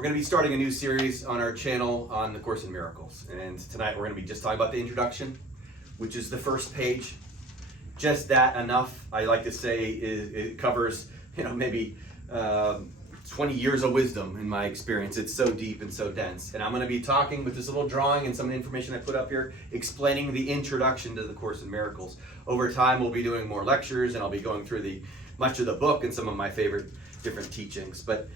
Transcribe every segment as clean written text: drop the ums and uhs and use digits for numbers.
We're going to be starting a new series on our channel on the Course in Miracles. And tonight we're going to be just talking about the introduction, which is the first page. Just that enough, I like to say, it covers, maybe 20 years of wisdom in my experience. It's so deep and so dense. And I'm going to be talking with this little drawing and some of the information I put up here, explaining the introduction to the Course in Miracles. Over time, we'll be doing more lectures, and I'll be going through much of the book and some of my favorite different teachings. But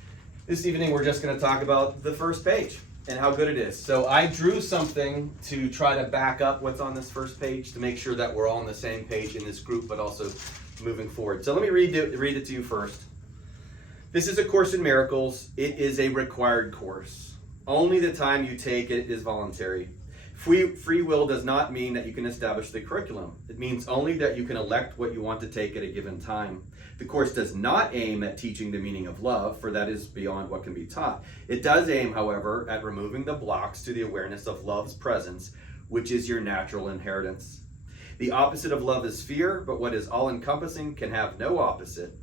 this evening, we're just going to talk about the first page and how good it is. So I drew something to try to back up what's on this first page to make sure that we're all on the same page in this group, but also moving forward. So let me read it to you first. This is A Course in Miracles. It is a required course. Only the time you take it is voluntary. Free will does not mean that you can establish the curriculum. It means only that you can elect what you want to take at a given time. The course does not aim at teaching the meaning of love, for that is beyond what can be taught. It does aim, however, at removing the blocks to the awareness of love's presence, which is your natural inheritance. The opposite of love is fear, but what is all-encompassing can have no opposite.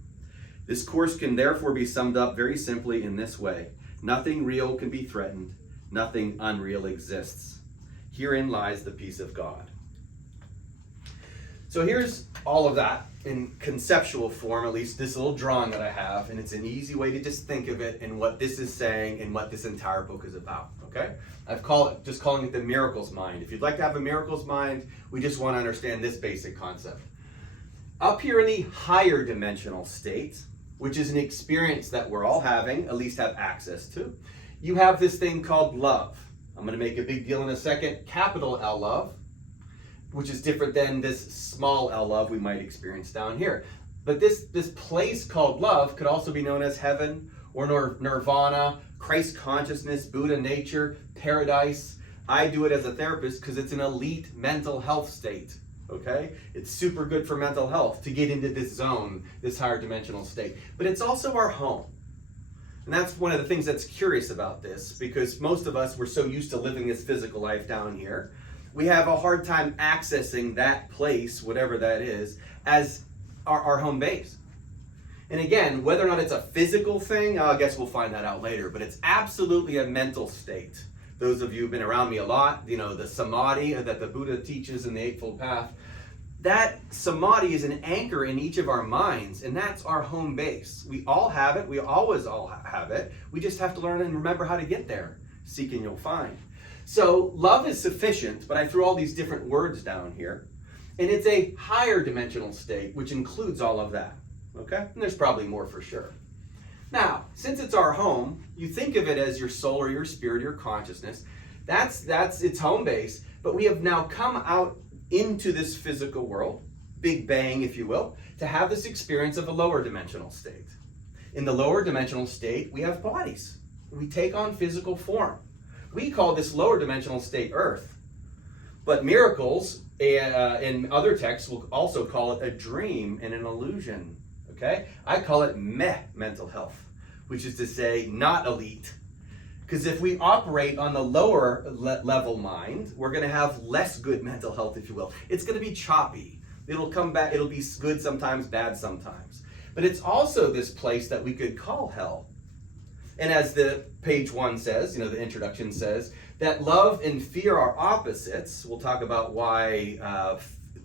This course can therefore be summed up very simply in this way. Nothing real can be threatened. Nothing unreal exists. Herein lies the peace of God. So here's all of that in conceptual form, at least this little drawing that I have, and it's an easy way to just think of it and what this is saying and what this entire book is about, okay? I've calling it the miracles mind. If you'd like to have a miracles mind, we just want to understand this basic concept. Up here in the higher dimensional state, which is an experience that we're all having, at least have access to, you have this thing called love. I'm going to make a big deal in a second. Capital L love, which is different than this small L love we might experience down here. But this place called love could also be known as heaven or nirvana, Christ consciousness, Buddha nature, paradise. I do it as a therapist because it's an elite mental health state. Okay? It's super good for mental health to get into this zone, this higher dimensional state. But it's also our home. And that's one of the things that's curious about this, because most of us, we're so used to living this physical life down here. We have a hard time accessing that place, whatever that is, as our home base. And again, whether or not it's a physical thing, I guess we'll find that out later, but it's absolutely a mental state. Those of you who've been around me a lot, the samadhi that the Buddha teaches in the Eightfold Path, that samadhi is an anchor in each of our minds, and that's our home base. We all have it. We always all have it. We just have to learn and remember how to get there. Seek and you'll find. So love is sufficient, but I threw all these different words down here, and it's a higher dimensional state, which includes all of that. Okay? And there's probably more for sure. Now, since it's our home, you think of it as your soul or your spirit, your consciousness. That's its home base, but we have now come out into this physical world, Big Bang, if you will, to have this experience of a lower dimensional state. In the lower dimensional state, we have bodies. We take on physical form. We call this lower dimensional state Earth. But miracles in other texts will also call it a dream and an illusion. Okay? I call it mental health, which is to say not elite. Because if we operate on the lower level mind, we're going to have less good mental health, if you will. It's going to be choppy. It'll come back. It'll be good sometimes, bad sometimes. But it's also this place that we could call hell. And as the page 1 says, the introduction says, that love and fear are opposites. We'll talk about why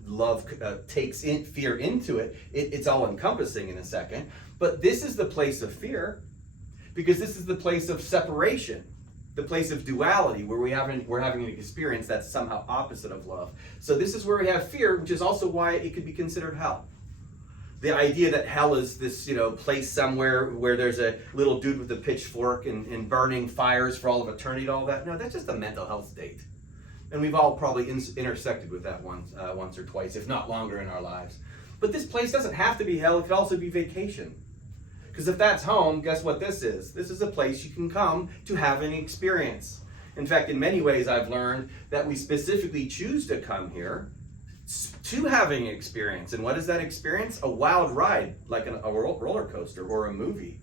love takes fear into it. It's all encompassing in a second. But this is the place of fear, because this is the place of separation, the place of duality, where we're having an experience that's somehow opposite of love. So this is where we have fear, which is also why it could be considered hell. The idea that hell is this, place somewhere where there's a little dude with a pitchfork and burning fires for all of eternity, all that. No, that's just a mental health state. And we've all probably intersected with that once or twice, if not longer in our lives. But this place doesn't have to be hell. It could also be vacation. Because if that's home, guess what this is? This is a place you can come to have an experience. In fact, in many ways, I've learned that we specifically choose to come here to having an experience. And what is that experience? A wild ride, like a roller coaster or a movie.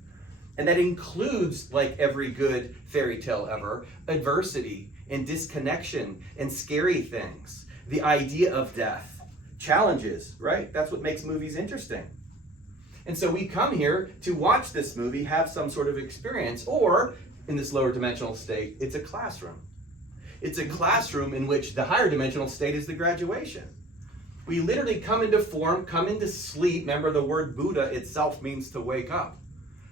And that includes, like every good fairy tale ever, adversity and disconnection and scary things. The idea of death. Challenges, right? That's what makes movies interesting. And so we come here to watch this movie, have some sort of experience, or in this lower dimensional state, it's a classroom. It's a classroom in which the higher dimensional state is the graduation. We literally come into form, come into sleep. Remember, the word Buddha itself means to wake up.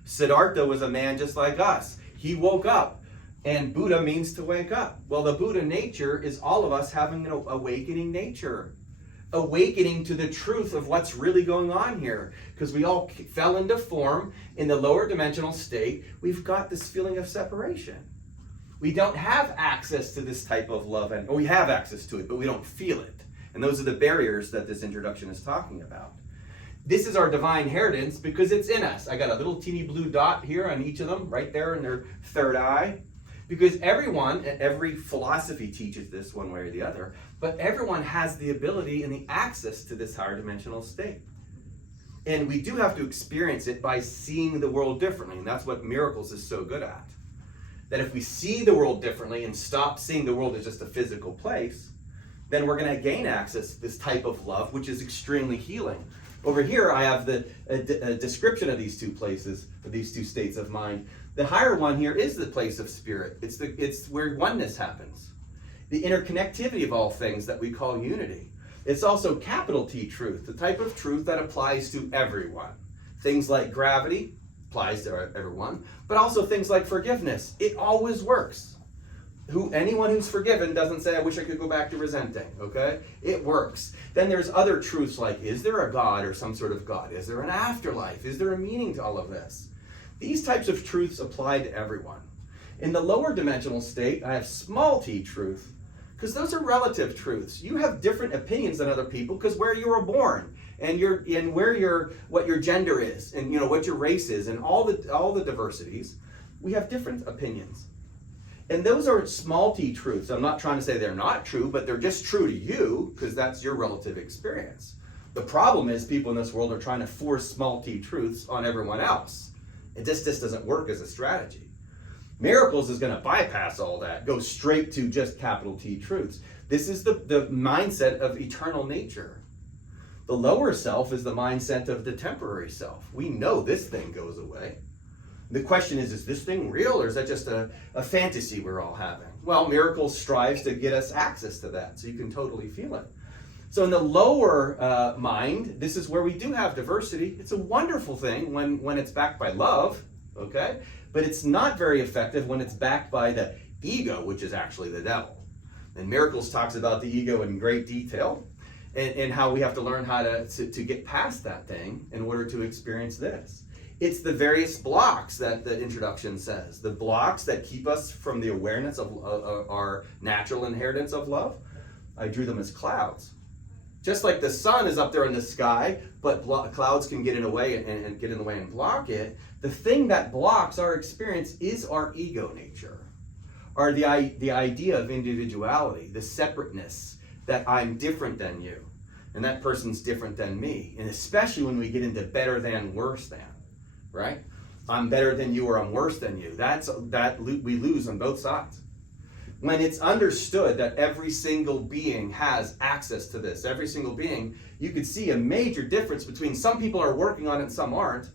Siddhartha was a man just like us. He woke up, and Buddha means to wake up. Well, the Buddha nature is all of us having an awakening nature. Awakening to the truth of what's really going on here. Because we all fell into form in the lower dimensional state. We've got this feeling of separation. We don't have access to this type of love, or we have access to it, but we don't feel it. And those are the barriers that this introduction is talking about. This is our divine inheritance because it's in us. I got a little teeny blue dot here on each of them, right there in their third eye. Because everyone, every philosophy teaches this one way or the other, but everyone has the ability and the access to this higher dimensional state. And we do have to experience it by seeing the world differently, and that's what Miracles is so good at. That if we see the world differently and stop seeing the world as just a physical place, then we're going to gain access to this type of love, which is extremely healing. Over here, I have the description of these two places, of these two states of mind. The higher one here is the place of spirit. It's where oneness happens. The interconnectivity of all things that we call unity. It's also capital T truth, the type of truth that applies to everyone. Things like gravity applies to everyone, but also things like forgiveness. It always works. Anyone who's forgiven doesn't say, I wish I could go back to resenting, okay? It works. Then there's other truths like, is there a God or some sort of God? Is there an afterlife? Is there a meaning to all of this? These types of truths apply to everyone. In the lower dimensional state, I have small t truth, because those are relative truths. You have different opinions than other people because where you were born, and what your gender is, and what your race is, and all the diversities, we have different opinions. And those are small t truths. I'm not trying to say they're not true, but they're just true to you because that's your relative experience. The problem is people in this world are trying to force small t truths on everyone else. It just doesn't work as a strategy. Miracles is going to bypass all that, go straight to just capital T truths. This is the mindset of eternal nature. The lower self is the mindset of the temporary self. We know this thing goes away. The question is this thing real, or is that just a fantasy we're all having? Well, Miracles strives to get us access to that, so you can totally feel it. So in the lower mind, this is where we do have diversity. It's a wonderful thing when it's backed by love, okay? But it's not very effective when it's backed by the ego, which is actually the devil. And Miracles talks about the ego in great detail and how we have to learn how to get past that thing in order to experience this. It's the various blocks that the introduction says. The blocks that keep us from the awareness of our natural inheritance of love. I drew them as clouds. Just like the sun is up there in the sky, but clouds can get in the way and get in the way and block it. The thing that blocks our experience is our ego nature, or the idea of individuality, the separateness, that I'm different than you, and that person's different than me. And especially when we get into better than, worse than, right? I'm better than you or I'm worse than you. We lose on both sides. When it's understood that every single being has access to this, every single being, you could see a major difference between some people are working on it and some aren't.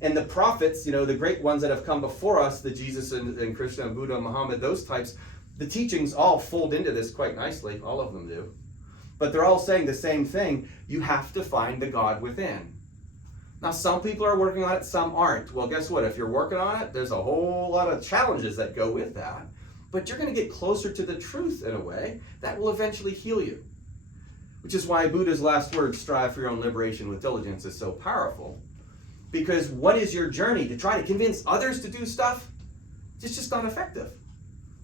And the prophets, the great ones that have come before us, the Jesus and Krishna and Buddha, Muhammad, those types, the teachings all fold into this quite nicely. All of them do. But they're all saying the same thing. You have to find the God within. Now, some people are working on it, some aren't. Well, guess what? If you're working on it, there's a whole lot of challenges that go with that. But you're going to get closer to the truth in a way that will eventually heal you. Which is why Buddha's last words, strive for your own liberation with diligence, is so powerful. Because what is your journey? To try to convince others to do stuff? It's just not effective.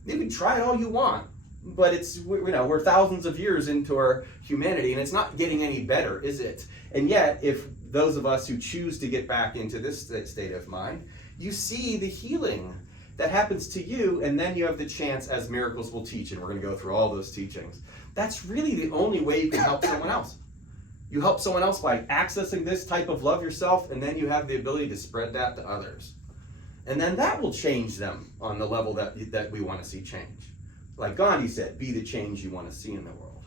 You can try it all you want, but we're thousands of years into our humanity, and it's not getting any better, is it? And yet, if those of us who choose to get back into this state of mind, you see the healing that happens to you, and then you have the chance, as Miracles will teach, and we're going to go through all those teachings. That's really the only way you can help someone else. You help someone else by accessing this type of love yourself, and then you have the ability to spread that to others. And then that will change them on the level that we want to see change. Like Gandhi said, be the change you want to see in the world.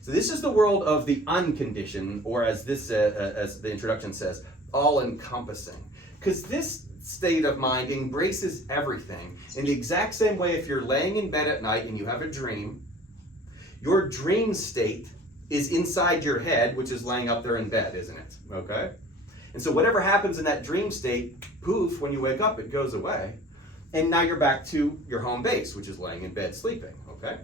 So this is the world of the unconditioned, or as the introduction says, all-encompassing. Because this state of mind embraces everything. In the exact same way, if you're laying in bed at night and you have a dream, your dream state is inside your head, which is laying up there in bed, isn't it? Okay? And so whatever happens in that dream state, poof, when you wake up, it goes away. And now you're back to your home base, which is laying in bed sleeping, okay?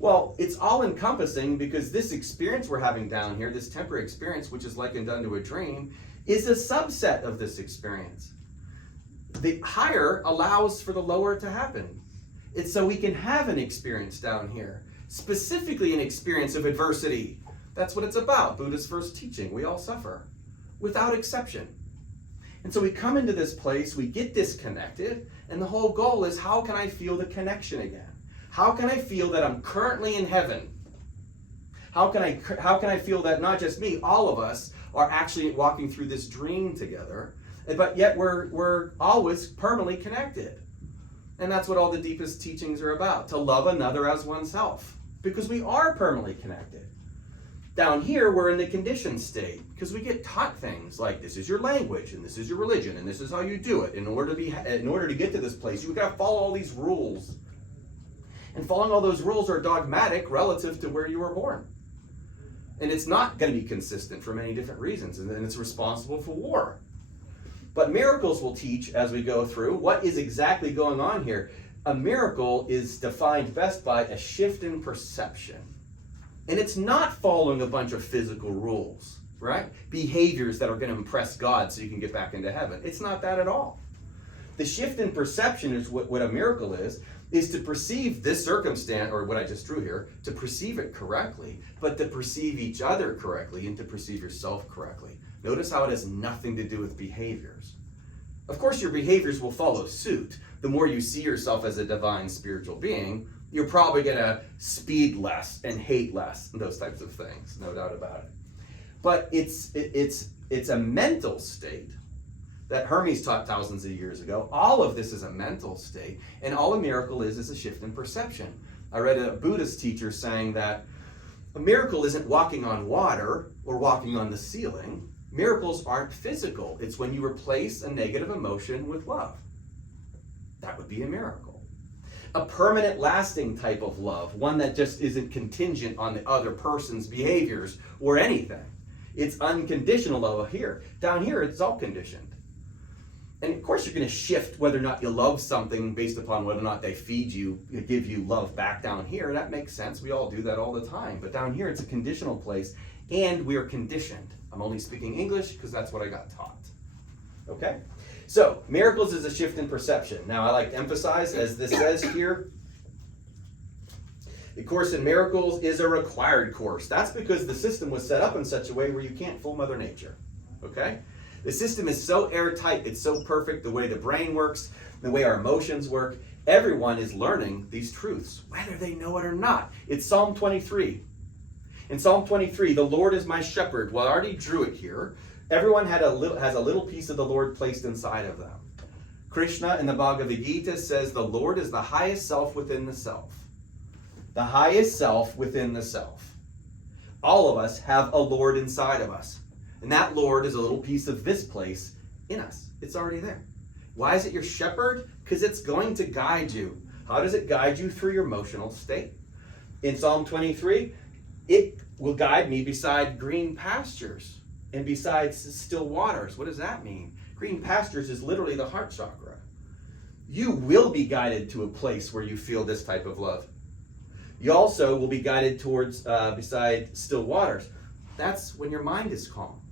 Well, it's all encompassing because this experience we're having down here, this temporary experience, which is likened unto a dream, is a subset of this experience. The higher allows for the lower to happen. It's so we can have an experience down here, specifically an experience of adversity. That's what it's about, Buddha's first teaching. We all suffer, without exception. And so we come into this place, we get disconnected, and the whole goal is, how can I feel the connection again? How can I feel that I'm currently in heaven? How can I feel that not just me, all of us are actually walking through this dream together, but yet we're always permanently connected. And that's what all the deepest teachings are about, to love another as oneself, because we are permanently connected. Down here, we're in the conditioned state, because we get taught things like, this is your language, and this is your religion, and this is how you do it. In order to get to this place, you've got to follow all these rules. And following all those rules are dogmatic relative to where you were born. And it's not going to be consistent for many different reasons, and it's responsible for war. But miracles will teach, as we go through, what is exactly going on here. A miracle is defined best by a shift in perception. And it's not following a bunch of physical rules, right? Behaviors that are going to impress God so you can get back into heaven. It's not that at all. The shift in perception is what a miracle is to perceive this circumstance, or what I just drew here, to perceive it correctly, but to perceive each other correctly and to perceive yourself correctly. Notice how it has nothing to do with behaviors. Of course, your behaviors will follow suit. The more you see yourself as a divine spiritual being, you're probably going to speed less and hate less, and those types of things, no doubt about it. But it's a mental state that Hermes taught thousands of years ago. All of this is a mental state, and all a miracle is a shift in perception. I read a Buddhist teacher saying that a miracle isn't walking on water or walking on the ceiling. Miracles aren't physical. It's when you replace a negative emotion with love. That would be a miracle. A permanent, lasting type of love, one that just isn't contingent on the other person's behaviors or anything. It's unconditional love here. Down here, it's all conditioned. And of course, you're going to shift whether or not you love something based upon whether or not they feed you, give you love back down here. That makes sense. We all do that all the time. But down here, it's a conditional place, and we are conditioned. I'm only speaking English because that's what I got taught. Okay? So, miracles is a shift in perception. Now, I like to emphasize, as this says here, the Course in Miracles is a required course. That's because the system was set up in such a way where you can't fool Mother Nature. Okay? The system is so airtight, it's so perfect, the way the brain works, the way our emotions work. Everyone is learning these truths, whether they know it or not. It's Psalm 23. In Psalm 23, the Lord is my shepherd. Well, I already drew it here. Everyone has a little piece of the Lord placed inside of them. Krishna in the Bhagavad Gita says the Lord is the highest self within the self. The highest self within the self. All of us have a Lord inside of us. And that Lord is a little piece of this place in us. It's already there. Why is it your shepherd? Because it's going to guide you. How does it guide you? Through your emotional state. In Psalm 23, it will guide me beside green pastures and beside still waters. What does that mean? Green pastures is literally the heart chakra. You will be guided to a place where you feel this type of love. You also will be guided towards beside still waters. That's when your mind is calm.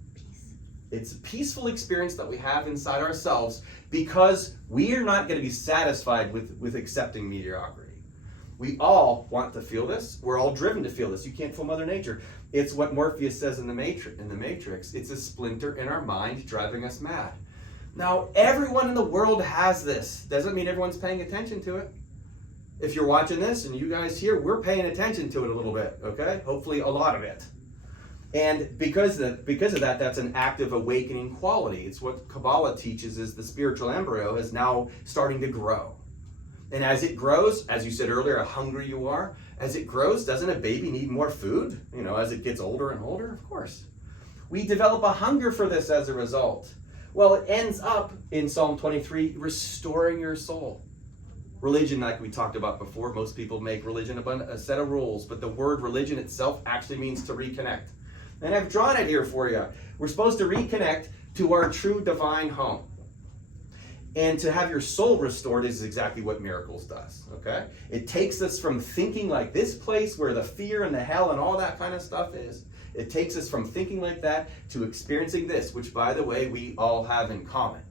It's a peaceful experience that we have inside ourselves because we are not going to be satisfied with accepting mediocrity. We all want to feel this. We're all driven to feel this. You can't fool Mother Nature. It's what Morpheus says in the Matrix. It's a splinter in our mind driving us mad. Now, everyone in the world has this. Doesn't mean everyone's paying attention to it. If you're watching this and you guys here, we're paying attention to it a little bit, okay? Hopefully a lot of it. And because of that, that's an active awakening quality. It's what Kabbalah teaches is the spiritual embryo is now starting to grow. And as it grows, as you said earlier, how hungry you are, as it grows, doesn't a baby need more food? You know, as it gets older and older? Of course. We develop a hunger for this as a result. Well, it ends up in Psalm 23 restoring your soul. Religion, like we talked about before, most people make religion a set of rules, but the word religion itself actually means to reconnect. And I've drawn it here for you. We're supposed to reconnect to our true divine home. And to have your soul restored is exactly what miracles does, okay? It takes us from thinking like this place where the fear and the hell and all that kind of stuff is. It takes us from thinking like that to experiencing this, which, by the way, we all have in common.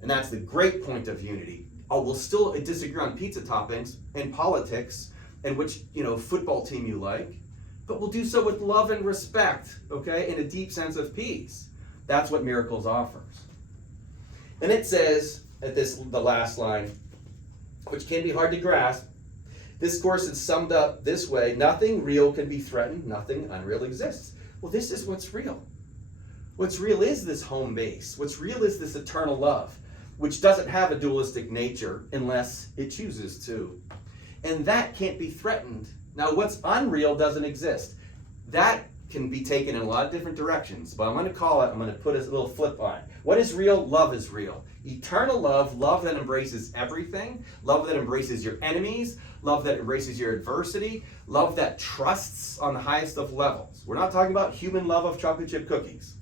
And that's the great point of unity. Oh, we'll still disagree on pizza toppings and politics and which, football team you like, but we'll do so with love and respect, okay, and a deep sense of peace. That's what miracles offers. And it says at the last line, which can be hard to grasp, this course is summed up this way: nothing real can be threatened, nothing unreal exists. Well, this is what's real. What's real is this home base. What's real is this eternal love, which doesn't have a dualistic nature unless it chooses to. And that can't be threatened. Now, what's unreal doesn't exist. That can be taken in a lot of different directions, but I'm going to put a little flip on it. What is real? Love is real. Eternal love, love that embraces everything, love that embraces your enemies, love that embraces your adversity, love that trusts on the highest of levels. We're not talking about human love of chocolate chip cookies,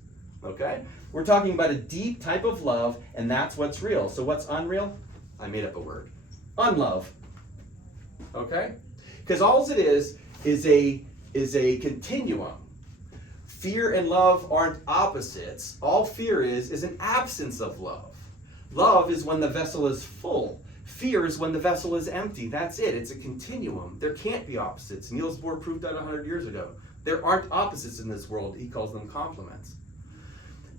okay? We're talking about a deep type of love, and that's what's real. So what's unreal? I made up a word. Unlove, okay? Because all it is a continuum. Fear and love aren't opposites. All fear is an absence of love. Love is when the vessel is full. Fear is when the vessel is empty. That's it. It's a continuum. There can't be opposites. Niels Bohr proved that 100 years ago. There aren't opposites in this world. He calls them complements.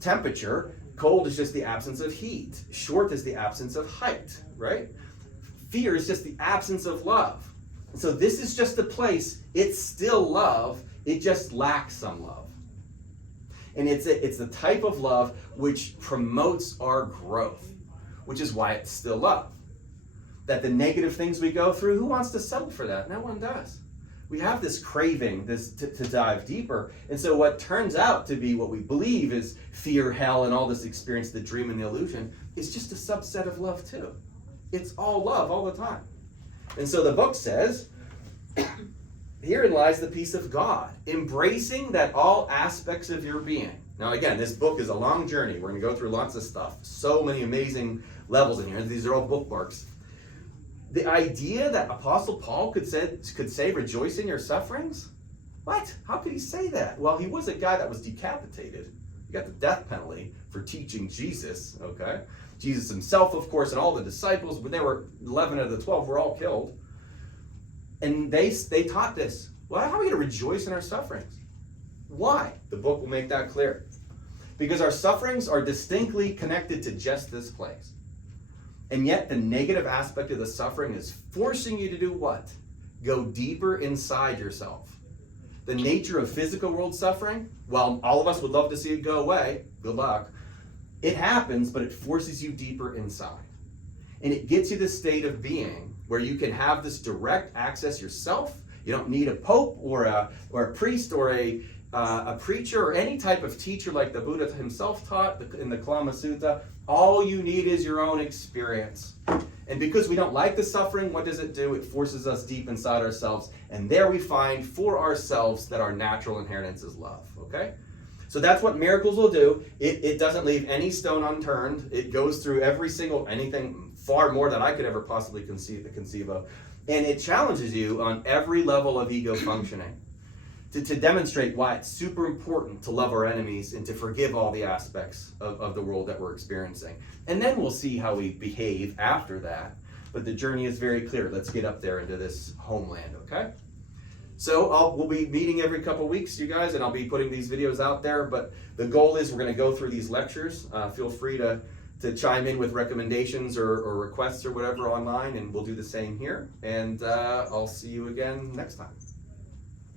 Temperature, cold is just the absence of heat. Short is the absence of height, right? Fear is just the absence of love. And so this is just a place. It's still love. It just lacks some love. And it's the type of love which promotes our growth, which is why it's still love. That the negative things we go through, who wants to settle for that? No one does. We have this craving to dive deeper. And so what turns out to be what we believe is fear, hell, and all this experience, the dream and the illusion, is just a subset of love too. It's all love all the time. And so the book says, herein lies the peace of God, embracing that all aspects of your being. Now again, this book is a long journey. We're going to go through lots of stuff. So many amazing levels in here. These are all bookmarks. The idea that Apostle Paul could say, rejoice in your sufferings? What? How could he say that? Well, he was a guy that was decapitated. He got the death penalty for teaching Jesus, okay? Jesus himself, of course, and all the disciples, but they were 11 of the 12 were all killed. And they taught this. Well, how are we going to rejoice in our sufferings? Why? The book will make that clear. Because our sufferings are distinctly connected to just this place. And yet the negative aspect of the suffering is forcing you to do what? Go deeper inside yourself. The nature of physical world suffering, while all of us would love to see it go away, good luck, it happens, but it forces you deeper inside. And it gets you the state of being where you can have this direct access yourself. You don't need a pope or a priest or a preacher or any type of teacher like the Buddha himself taught in the Kalama Sutta. All you need is your own experience. And because we don't like the suffering, what does it do? It forces us deep inside ourselves. And there we find for ourselves that our natural inheritance is love. Okay? So that's what miracles will do. It doesn't leave any stone unturned. It goes through anything far more than I could ever possibly conceive of. And it challenges you on every level of ego functioning to demonstrate why it's super important to love our enemies and to forgive all the aspects of the world that we're experiencing. And then we'll see how we behave after that. But the journey is very clear. Let's get up there into this homeland, okay? So we'll be meeting every couple weeks, you guys, and I'll be putting these videos out there. But the goal is we're going to go through these lectures. Feel free to chime in with recommendations or requests or whatever online, and we'll do the same here. And I'll see you again next time.